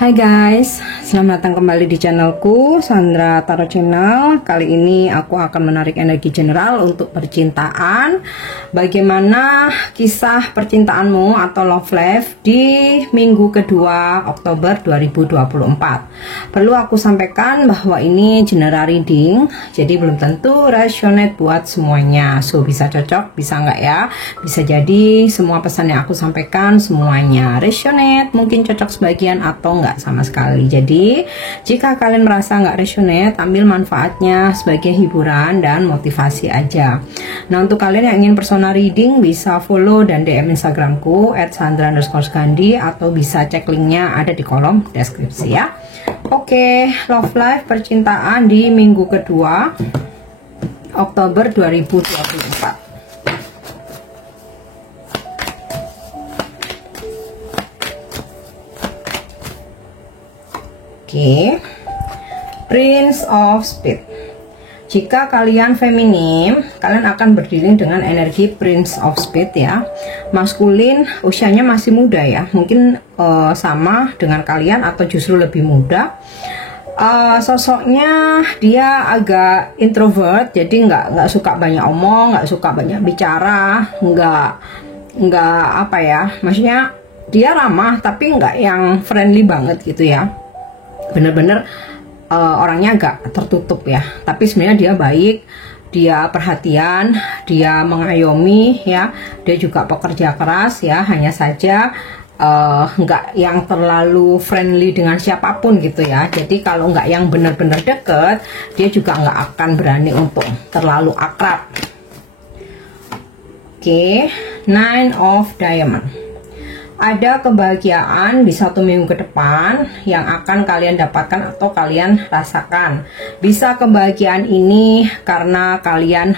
Hai guys, selamat datang kembali di channelku Sandra Tarot Channel. Kali ini aku akan menarik energi general untuk percintaan. Bagaimana kisah percintaanmu atau love life di minggu kedua Oktober 2024. Perlu aku sampaikan bahwa ini general reading, jadi belum tentu resonate buat semuanya. So bisa cocok, bisa enggak ya. Bisa jadi semua pesan yang aku sampaikan semuanya resonate, mungkin cocok sebagian atau enggak sama sekali. Jadi jika kalian merasa nggak resonate, ambil manfaatnya sebagai hiburan dan motivasi aja. Nah, untuk kalian yang ingin personal reading bisa follow dan DM Instagramku @sandra_gandhi atau bisa cek linknya ada di kolom deskripsi ya. Oke, love life percintaan di minggu kedua Oktober 2024. Oke, Prince of Spades. Jika kalian feminim, kalian akan berdealing dengan energi Prince of Spades ya. Maskulin usianya masih muda ya, mungkin sama dengan kalian atau justru lebih muda. Sosoknya dia agak introvert, jadi nggak suka banyak omong, nggak suka banyak bicara, nggak apa ya, maksudnya dia ramah tapi nggak yang friendly banget gitu ya. Bener-bener orangnya agak tertutup ya, tapi sebenarnya dia baik, dia perhatian, dia mengayomi ya, dia juga pekerja keras ya. Hanya saja nggak yang terlalu friendly dengan siapapun gitu ya. Jadi kalau nggak yang bener-bener deket, dia juga nggak akan berani untuk terlalu akrab. Oke, Nine of Diamonds. Ada kebahagiaan di 1 minggu ke depan yang akan kalian dapatkan atau kalian rasakan. Bisa kebahagiaan ini karena kalian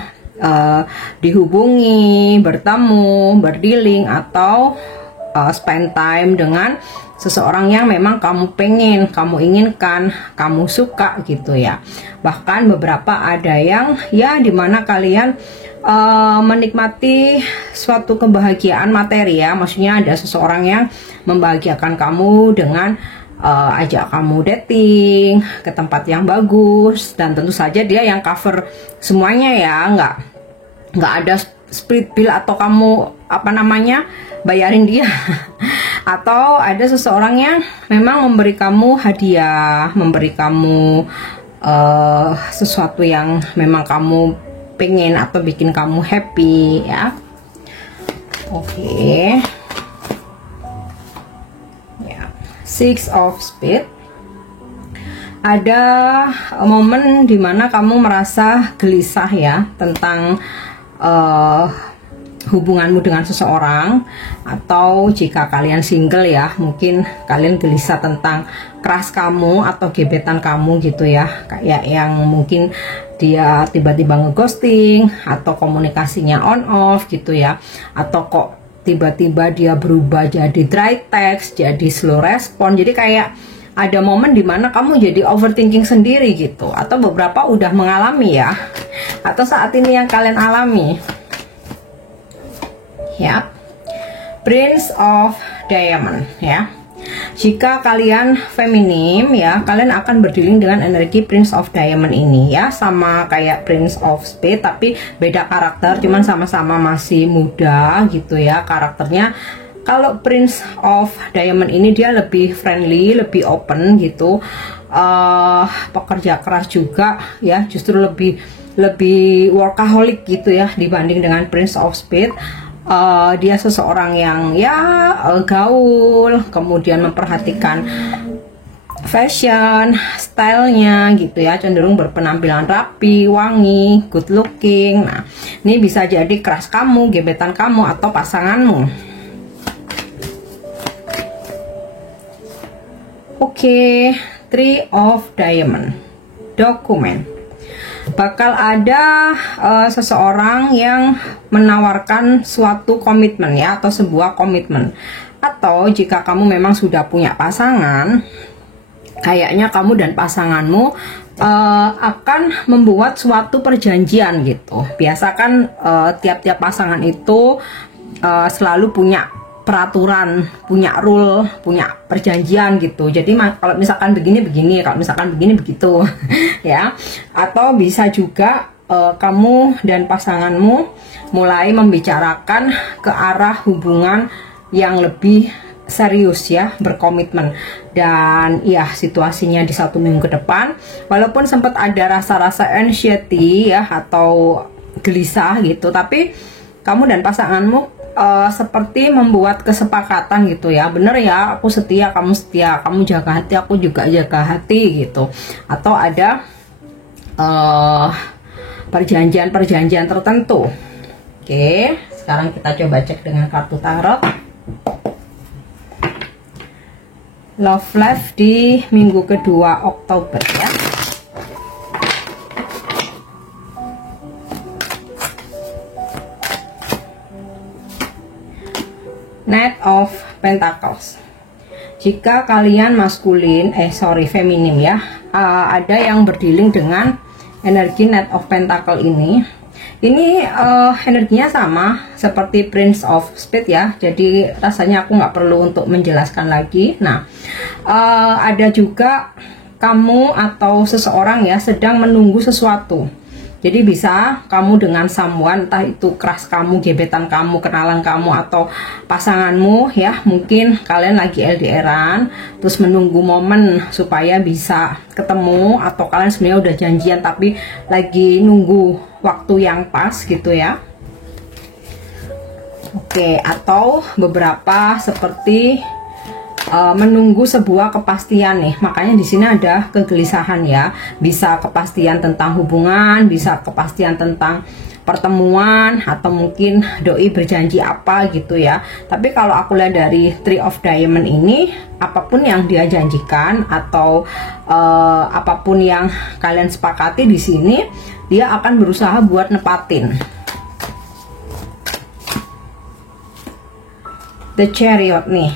dihubungi, bertemu, berdealing, atau spend time dengan seseorang yang memang kamu pengen, kamu inginkan, kamu suka gitu ya. Bahkan beberapa ada yang ya dimana kalian menikmati suatu kebahagiaan materi ya. Maksudnya ada seseorang yang membahagiakan kamu dengan ajak kamu dating ke tempat yang bagus, dan tentu saja dia yang cover semuanya ya, nggak ada split bill atau kamu apa namanya bayarin dia. Atau ada seseorang yang memang memberi kamu hadiah, memberi kamu sesuatu yang memang kamu pengen atau bikin kamu happy ya. Oke. Ya, Six of Spades. Ada momen dimana kamu merasa gelisah ya tentang hubunganmu dengan seseorang, atau jika kalian single ya, mungkin kalian gelisah tentang crush kamu atau gebetan kamu gitu ya, kayak yang mungkin dia tiba-tiba ngeghosting atau komunikasinya on off gitu ya, atau kok tiba-tiba dia berubah jadi dry text, jadi slow respon. Jadi kayak ada momen dimana kamu jadi overthinking sendiri gitu, atau beberapa udah mengalami ya, atau saat ini yang kalian alami ya. Prince of Diamond ya. Jika kalian feminim ya, kalian akan berdealing dengan energi Prince of Diamond ini ya, sama kayak Prince of Spades tapi beda karakter, cuman sama-sama masih muda gitu ya karakternya. Kalau Prince of Diamond ini dia lebih friendly, lebih open gitu, pekerja keras juga ya, justru lebih workaholic gitu ya dibanding dengan Prince of Spades. Dia seseorang yang ya gaul, kemudian memperhatikan fashion, stylenya gitu ya, cenderung berpenampilan rapi, wangi, good looking. Nah, ini bisa jadi crush kamu, gebetan kamu, atau pasanganmu. Oke, Three of Diamond. Dokumen. Bakal ada seseorang yang menawarkan suatu komitmen ya, atau sebuah komitmen. Atau jika kamu memang sudah punya pasangan, kayaknya kamu dan pasanganmu akan membuat suatu perjanjian gitu. Biasa kan tiap-tiap pasangan itu selalu punya peraturan, punya rule, punya perjanjian gitu. Jadi kalau misalkan begini, kalau misalkan begini begitu, ya. Atau bisa juga kamu dan pasanganmu mulai membicarakan ke arah hubungan yang lebih serius ya, berkomitmen. Dan ya situasinya di 1 minggu ke depan, walaupun sempat ada rasa-rasa anxiety ya atau gelisah gitu, tapi kamu dan pasanganmu seperti membuat kesepakatan gitu ya, bener ya, aku setia, kamu jaga hati, aku juga jaga hati gitu. Atau ada perjanjian-perjanjian tertentu. Oke, sekarang kita coba cek dengan kartu tarot. Love life di minggu kedua Oktober ya. Knight of Pentacles. Jika kalian feminim ya, ada yang berdealing dengan energi Knight of Pentacle ini. Ini energinya sama seperti Prince of Spades ya, jadi rasanya aku nggak perlu untuk menjelaskan lagi. Nah, ada juga kamu atau seseorang ya sedang menunggu sesuatu. Jadi bisa kamu dengan someone, entah itu crush kamu, gebetan kamu, kenalan kamu, atau pasanganmu ya, mungkin kalian lagi LDRan, terus menunggu momen supaya bisa ketemu, atau kalian sebenarnya udah janjian tapi lagi nunggu waktu yang pas gitu ya. Oke, atau beberapa seperti menunggu sebuah kepastian nih, makanya di sini ada kegelisahan ya. Bisa kepastian tentang hubungan, bisa kepastian tentang pertemuan, atau mungkin doi berjanji apa gitu ya. Tapi kalau aku lihat dari Three of Diamond ini, apapun yang dia janjikan atau apapun yang kalian sepakati di sini, dia akan berusaha buat nepatin. The Chariot nih,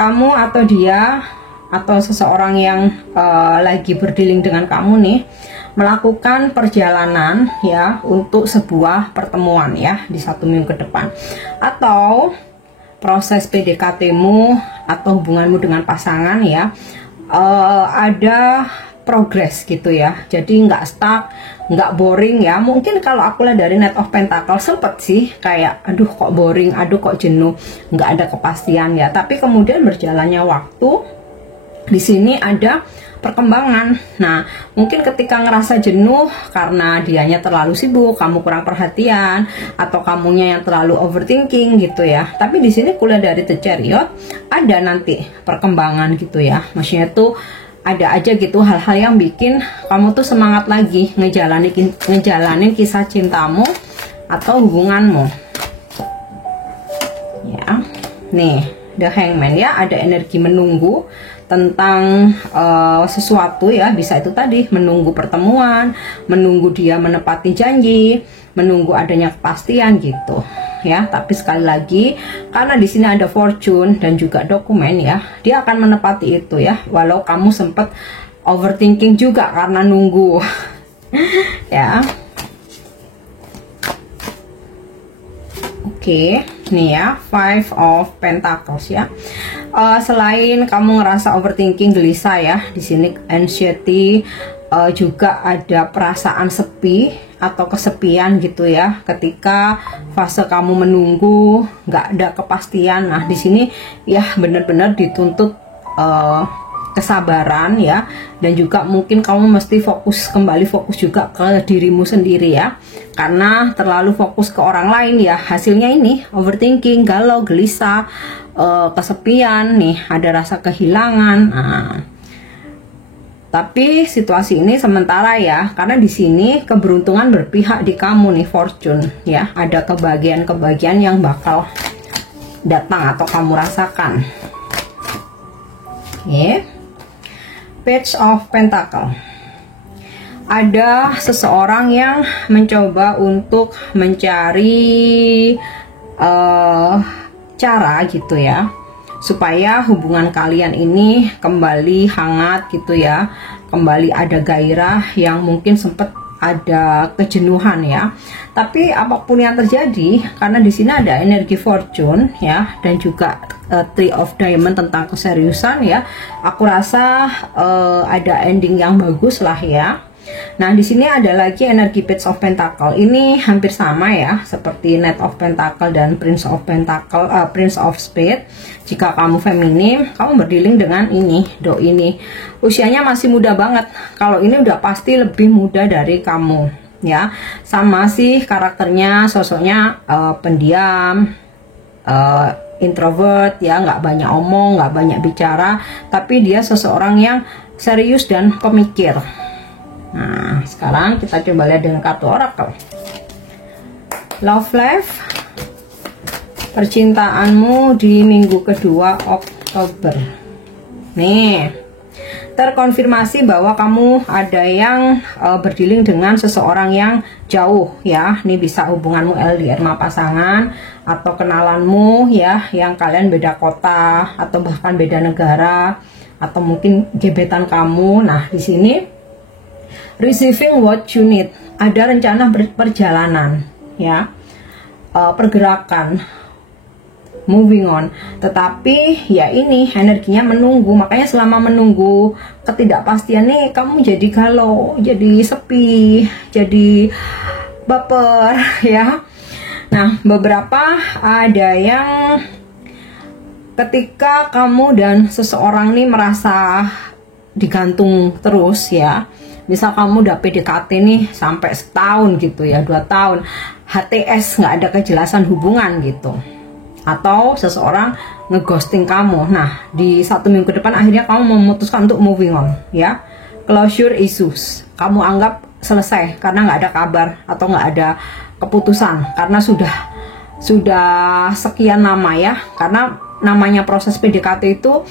kamu atau dia atau seseorang yang lagi berdealing dengan kamu nih melakukan perjalanan ya untuk sebuah pertemuan ya di 1 minggu ke depan, atau proses PDKT-mu atau hubunganmu dengan pasangan ya, ada progress gitu ya, jadi nggak stuck, nggak boring ya. Mungkin kalau aku lihat dari Knight of Pentacle sempet sih kayak aduh kok boring, aduh kok jenuh, nggak ada kepastian ya. Tapi kemudian berjalannya waktu, di sini ada perkembangan. Nah, mungkin ketika ngerasa jenuh karena dianya terlalu sibuk, kamu kurang perhatian, atau kamunya yang terlalu overthinking gitu ya. Tapi di sini kuliah dari The Chariot ada nanti perkembangan gitu ya. Maksudnya tuh ada aja gitu hal-hal yang bikin kamu tuh semangat lagi ngejalanin kisah cintamu atau hubunganmu. Ya, nih The Hangman ya, ada energi menunggu tentang sesuatu ya, bisa itu tadi menunggu pertemuan, menunggu dia menepati janji, menunggu adanya kepastian gitu ya. Tapi sekali lagi karena di sini ada fortune dan juga dokumen ya, dia akan menepati itu ya, walau kamu sempat overthinking juga karena nunggu ya. Oke, nih ya, Five of Pentacles ya. Selain kamu ngerasa overthinking, gelisah ya, di sini anxiety, juga ada perasaan sepi atau kesepian gitu ya. Ketika fase kamu menunggu, nggak ada kepastian. Nah, di sini ya benar-benar dituntut kesabaran ya, dan juga mungkin kamu mesti fokus juga ke dirimu sendiri ya, karena terlalu fokus ke orang lain ya, hasilnya ini overthinking, galau, gelisah, kesepian nih, ada rasa kehilangan. Nah, tapi situasi ini sementara ya, karena di sini keberuntungan berpihak di kamu nih, fortune ya, ada kebahagiaan yang bakal datang atau kamu rasakan. Oke. Page of Pentacle. Ada seseorang yang mencoba untuk mencari cara gitu ya, supaya hubungan kalian ini kembali hangat gitu ya, kembali ada gairah yang mungkin sempat ada kejenuhan ya. Tapi apapun yang terjadi, karena di sini ada energi fortune ya, dan juga Three of Diamond tentang keseriusan ya. Aku rasa ada ending yang bagus lah ya. Nah, di sini ada lagi energi Page of Pentacle. Ini hampir sama ya, seperti Knight of Pentacle dan Prince of Pentacle, Prince of Spade. Jika kamu feminim, kamu berdealing dengan ini, doi ini. Usianya masih muda banget. Kalau ini udah pasti lebih muda dari kamu, ya. Sama sih karakternya, sosoknya pendiam, introvert, ya, nggak banyak omong, nggak banyak bicara. Tapi dia seseorang yang serius dan pemikir. Nah, sekarang kita coba lihat dengan kartu oracle. Love life, percintaanmu di minggu kedua Oktober. Nih, terkonfirmasi bahwa kamu ada yang berdealing dengan seseorang yang jauh ya. Ini bisa hubunganmu LDR sama pasangan, atau kenalanmu ya, yang kalian beda kota atau bahkan beda negara, atau mungkin gebetan kamu. Nah, di sini receiving what you need, ada rencana perjalanan ya, pergerakan, moving on. Tetapi ya ini energinya menunggu, makanya selama menunggu ketidakpastian nih kamu jadi galau, jadi sepi, jadi baper ya. Nah, beberapa ada yang ketika kamu dan seseorang nih merasa digantung terus ya. Misal kamu udah PDKT nih sampai setahun gitu ya, 2 tahun, HTS, nggak ada kejelasan hubungan gitu, atau seseorang ngeghosting kamu. Nah, di 1 minggu ke depan akhirnya kamu memutuskan untuk moving on ya. Closure issues, kamu anggap selesai karena nggak ada kabar atau nggak ada keputusan, karena sudah sekian lama ya. Karena namanya proses PDKT itu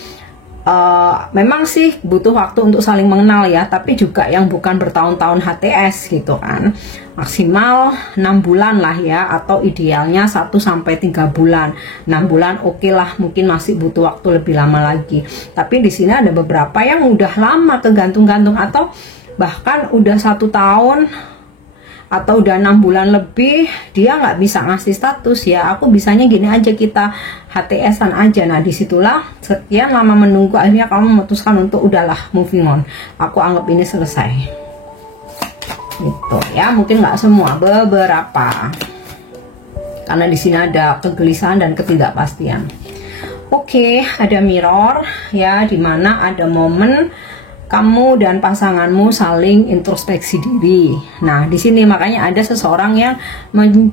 memang sih butuh waktu untuk saling mengenal ya, tapi juga yang bukan bertahun-tahun HTS gitu kan. Maksimal 6 bulan lah ya, atau idealnya 1-3 bulan. 6 bulan oke lah, mungkin masih butuh waktu lebih lama lagi. Tapi di sini ada beberapa yang udah lama kegantung-gantung, atau bahkan udah 1 tahun atau udah 6 bulan lebih dia nggak bisa ngasih status ya. Aku bisanya gini aja, kita HTS-an aja. Nah, disitulah sekian lama menunggu akhirnya kamu memutuskan untuk udahlah moving on, aku anggap ini selesai gitu ya. Mungkin nggak semua, beberapa, karena di sini ada kegelisahan dan ketidakpastian. Oke, ada mirror ya, dimana ada momen kamu dan pasanganmu saling introspeksi diri. Nah, di sini makanya ada seseorang yang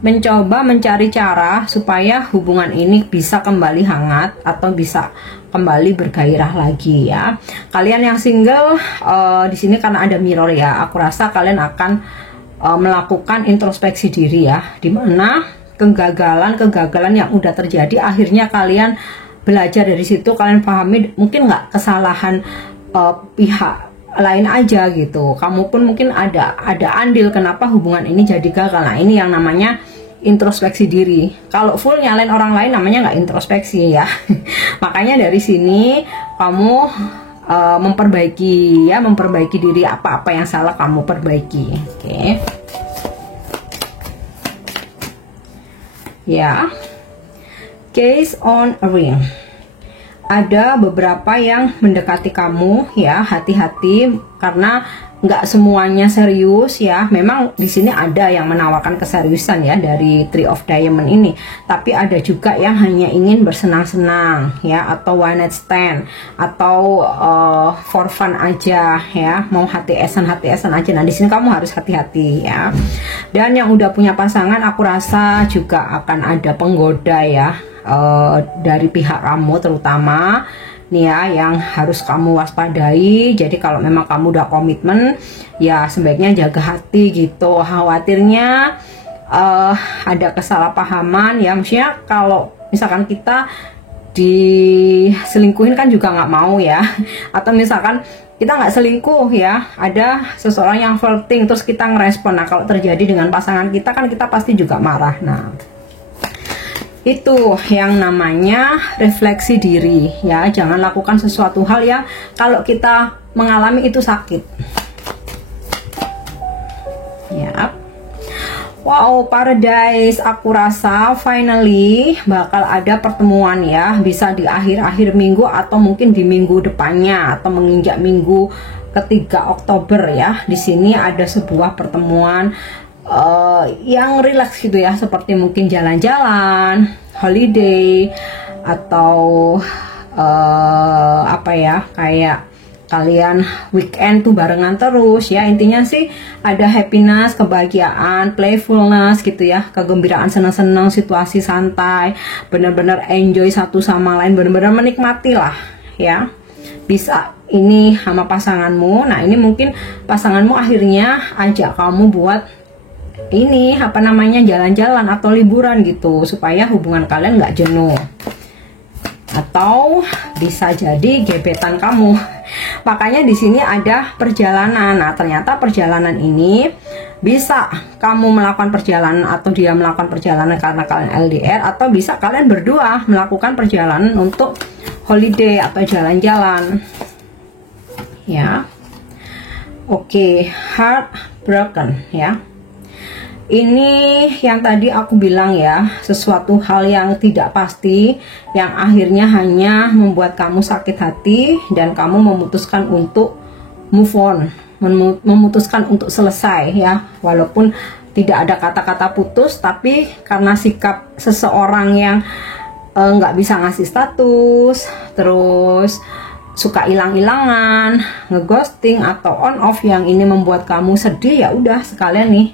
mencoba mencari cara supaya hubungan ini bisa kembali hangat atau bisa kembali bergairah lagi ya. Kalian yang single di sini karena ada mirror ya, aku rasa kalian akan melakukan introspeksi diri ya, dimana kegagalan yang udah terjadi akhirnya kalian belajar dari situ, kalian pahami mungkin nggak kesalahan pihak lain aja gitu. Kamu pun mungkin ada andil kenapa hubungan ini jadi gagal. Nah, ini yang namanya introspeksi diri. Kalau full nyalain orang lain namanya nggak introspeksi ya. Makanya dari sini kamu memperbaiki diri, apa-apa yang salah kamu perbaiki. Oke. Ya. Case on a ring. Ada beberapa yang mendekati kamu ya, hati-hati karena nggak semuanya serius ya. Memang di sini ada yang menawarkan keseriusan ya dari Three of Diamond ini, tapi ada juga yang hanya ingin bersenang-senang ya, atau one night stand, atau for fun aja ya, mau HTS-an aja. Nah, di sini kamu harus hati-hati ya. Dan yang udah punya pasangan, aku rasa juga akan ada penggoda ya, dari pihak kamu terutama nih ya, yang harus kamu waspadai. Jadi kalau memang kamu udah komitmen ya sebaiknya jaga hati gitu. Khawatirnya ada kesalahpahaman ya, maksudnya kalau misalkan kita diselingkuhin kan juga nggak mau ya, atau misalkan kita nggak selingkuh ya, ada seseorang yang flirting terus kita ngerespon. Nah, kalau terjadi dengan pasangan kita kan kita pasti juga marah. Nah, itu yang namanya refleksi diri ya. Jangan lakukan sesuatu hal yang kalau kita mengalami itu sakit. Ya. Wow, Paradise, aku rasa finally bakal ada pertemuan ya, bisa di akhir-akhir minggu atau mungkin di minggu depannya atau menginjak minggu ketiga Oktober ya. Di sini ada sebuah pertemuan yang rileks gitu ya, seperti mungkin jalan-jalan, holiday, atau apa ya, kayak kalian weekend tuh barengan terus ya. Intinya sih ada happiness, kebahagiaan, playfulness gitu ya, kegembiraan, senang-senang, situasi santai, bener-bener enjoy satu sama lain, bener-bener menikmati lah ya. Bisa ini sama pasanganmu. Nah, ini mungkin pasanganmu akhirnya ajak kamu buat ini apa namanya, jalan-jalan atau liburan gitu, supaya hubungan kalian nggak jenuh. Atau bisa jadi gebetan kamu. Makanya di sini ada perjalanan. Nah, ternyata perjalanan ini bisa kamu melakukan perjalanan atau dia melakukan perjalanan karena kalian LDR, atau bisa kalian berdua melakukan perjalanan untuk holiday atau jalan-jalan. Ya. Oke, heartbroken ya. Ini yang tadi aku bilang ya, sesuatu hal yang tidak pasti, yang akhirnya hanya membuat kamu sakit hati dan kamu memutuskan untuk move on, memutuskan untuk selesai ya. Walaupun tidak ada kata-kata putus, tapi karena sikap seseorang yang nggak bisa ngasih status, terus suka hilang-hilangan, ngeghosting atau on off, yang ini membuat kamu sedih, ya udah sekalian nih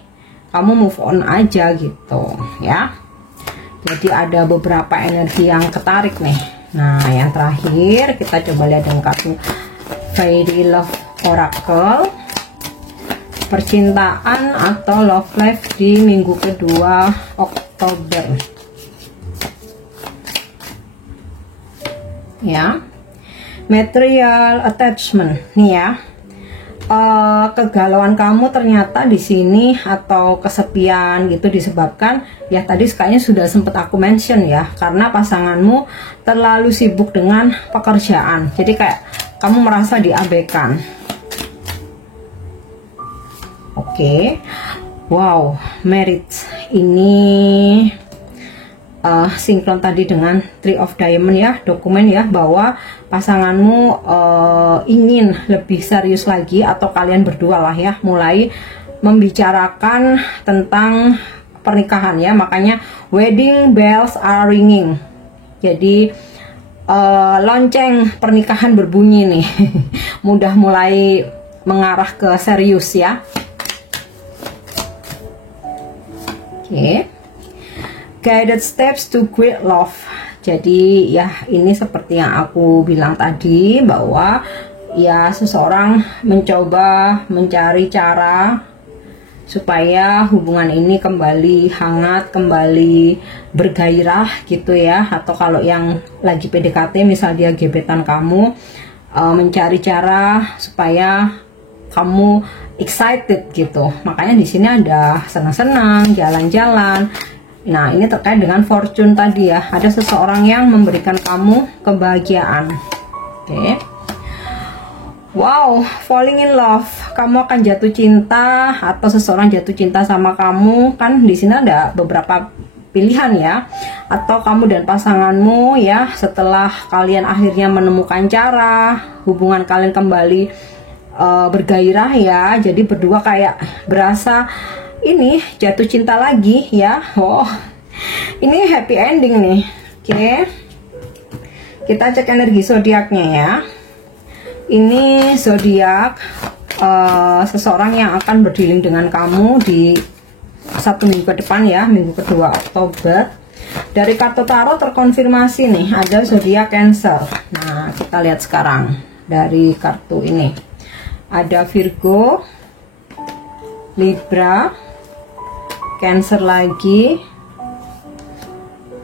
kamu move on aja gitu ya. Jadi ada beberapa energi yang ketarik nih. Nah, yang terakhir kita coba lihat dengan kartu Fairy Love Oracle, percintaan atau love life di minggu kedua Oktober ya. Material attachment nih ya. Kegalauan kamu ternyata di sini atau kesepian gitu disebabkan ya, tadi kayaknya sudah sempat aku mention ya, karena pasanganmu terlalu sibuk dengan pekerjaan, jadi kayak kamu merasa diabaikan. Oke. Wow, marriage ini sinkron tadi dengan Three of Diamond ya, dokumen ya, bahwa pasanganmu ingin lebih serius lagi, atau kalian berdua lah ya, mulai membicarakan tentang pernikahan ya. Makanya wedding bells are ringing, jadi lonceng pernikahan berbunyi nih. Mudah mulai mengarah ke serius ya. Oke. Guided steps to great love. Jadi ya, ini seperti yang aku bilang tadi, bahwa ya seseorang mencoba mencari cara supaya hubungan ini kembali hangat, kembali bergairah gitu ya. Atau kalau yang lagi PDKT, misal dia gebetan kamu, mencari cara supaya kamu excited gitu. Makanya di sini ada senang-senang, jalan-jalan. Nah, ini terkait dengan fortune tadi ya. Ada seseorang yang memberikan kamu kebahagiaan. Oke. Wow, falling in love. Kamu akan jatuh cinta, atau seseorang jatuh cinta sama kamu. Kan di sini ada beberapa pilihan ya. Atau kamu dan pasanganmu ya, setelah kalian akhirnya menemukan cara, hubungan kalian kembali bergairah ya. Jadi berdua kayak berasa ini jatuh cinta lagi ya. Oh, ini happy ending nih. Oke, kita cek energi zodiaknya ya. Ini zodiak seseorang yang akan berdealing dengan kamu di 1 minggu ke depan ya, minggu kedua Oktober. Dari kartu tarot terkonfirmasi nih, ada zodiak Cancer. Nah, kita lihat sekarang dari kartu ini. Ada Virgo, Libra, Cancer lagi,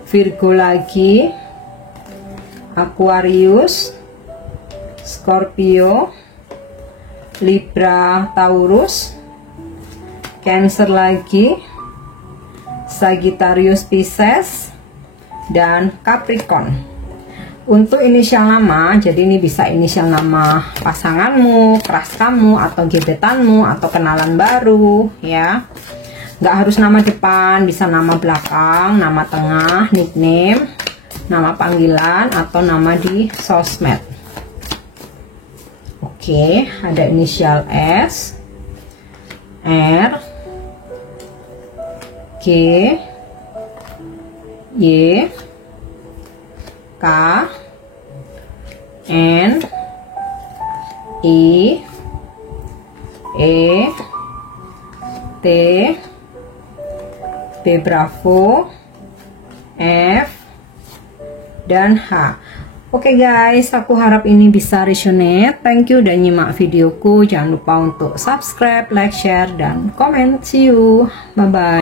Virgo lagi, Aquarius, Scorpio, Libra, Taurus, Cancer lagi, Sagittarius, Pisces, dan Capricorn. Untuk inisial nama, jadi ini bisa inisial nama pasanganmu, crush kamu, atau gebetanmu, atau kenalan baru, ya. Nggak harus nama depan, bisa nama belakang, nama tengah, nickname, nama panggilan, atau nama di sosmed. Oke, ada inisial S, R, G, Y, K, N, I, E, T, B Bravo, F, dan H. Oke guys, aku harap ini bisa resonate. Thank you dan nyimak videoku. Jangan lupa untuk subscribe, like, share, dan comment. See you. Bye-bye.